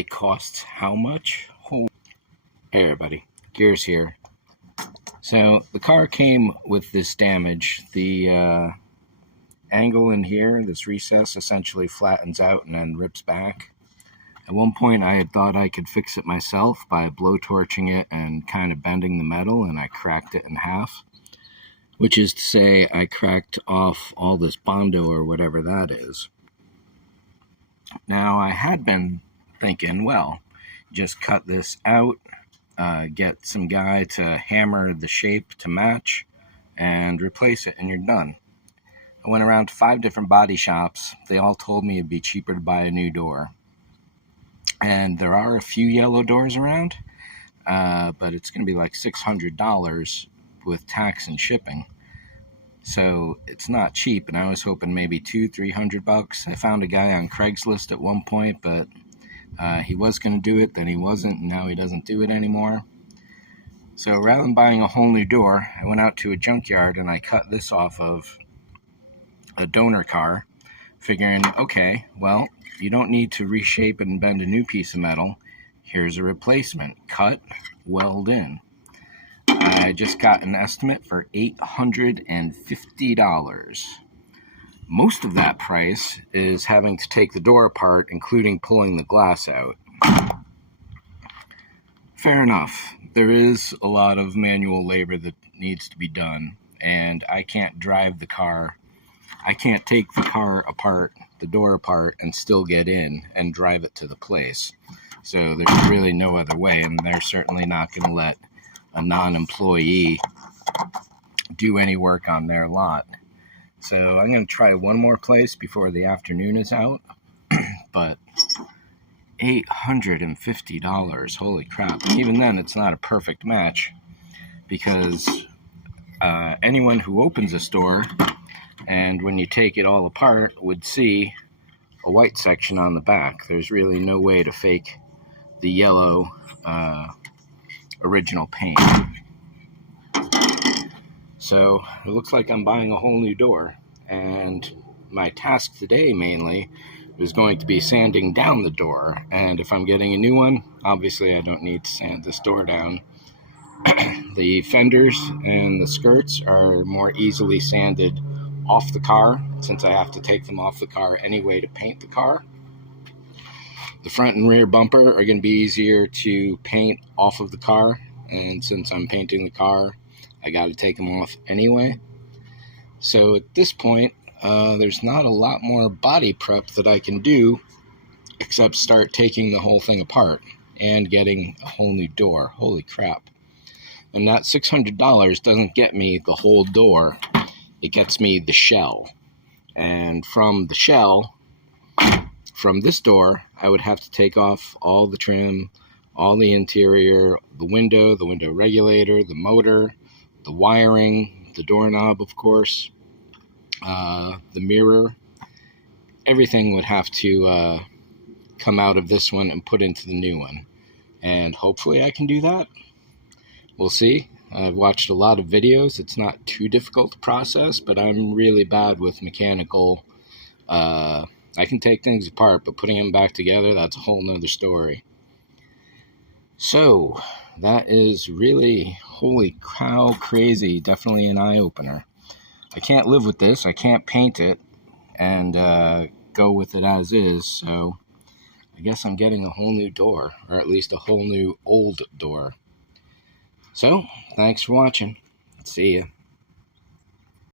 it costs how much? Hey everybody, Gears here. So the car came with this damage. The angle in here, this recess, essentially flattens out and then rips back. At one point I had thought I could fix it myself by blowtorching it and kind of bending the metal, and I cracked it in half. Which is to say, I cracked off all this Bondo or whatever that is. Now, I had been thinking, well, just cut this out, get some guy to hammer the shape to match, and replace it, and you're done. I went around to 5 different body shops. They all told me it'd be cheaper to buy a new door. And there are a few yellow doors around, but it's going to be like $600 with tax and shipping. So it's not cheap, and I was hoping maybe $200-300. I found a guy on Craigslist at one point, but he was going to do it, then he wasn't, and now he doesn't do it anymore. So rather than buying a whole new door, I went out to a junkyard and I cut this off of a donor car, figuring, okay, well, you don't need to reshape and bend a new piece of metal. Here's a replacement. Cut, weld in. I just got an estimate for $850. Most of that price is having to take the door apart, including pulling the glass out. Fair enough. There is a lot of manual labor that needs to be done, and I can't drive the car. I can't take the car apart, the door apart, and still get in and drive it to the place. So there's really no other way, and they're certainly not going to let a non-employee do any work on their lot. So I'm going to try one more place before the afternoon is out. But $850, holy crap. Even then, it's not a perfect match, because anyone who opens a store, and when you take it all apart, would see a white section on the back. There's really no way to fake the yellow original paint. So it looks like I'm buying a whole new door, and my task today mainly is going to be sanding down the door. And if I'm getting a new one, obviously I don't need to sand this door down. The fenders and the skirts are more easily sanded off the car, since I have to take them off the car anyway to paint the car. The front and rear bumper are going to be easier to paint off of the car, and since I'm painting the car, I got to take them off anyway. So at this point, there's not a lot more body prep that I can do except start taking the whole thing apart and getting a whole new door. Holy crap. And that $600 doesn't get me the whole door. It gets me the shell. And from the shell, from this door, I would have to take off all the trim, all the interior, the window regulator, the motor, the wiring, the doorknob, of course, the mirror. Everything would have to come out of this one and put into the new one. And hopefully I can do that. We'll see. I've watched a lot of videos. It's not too difficult to process, but I'm really bad with mechanical. I can take things apart, but putting them back together, that's a whole nother story. So, that is really, holy cow, crazy. Definitely an eye-opener. I can't live with this. I can't paint it and go with it as is, so I guess I'm getting a whole new door, or at least a whole new old door. So, thanks for watching. See ya.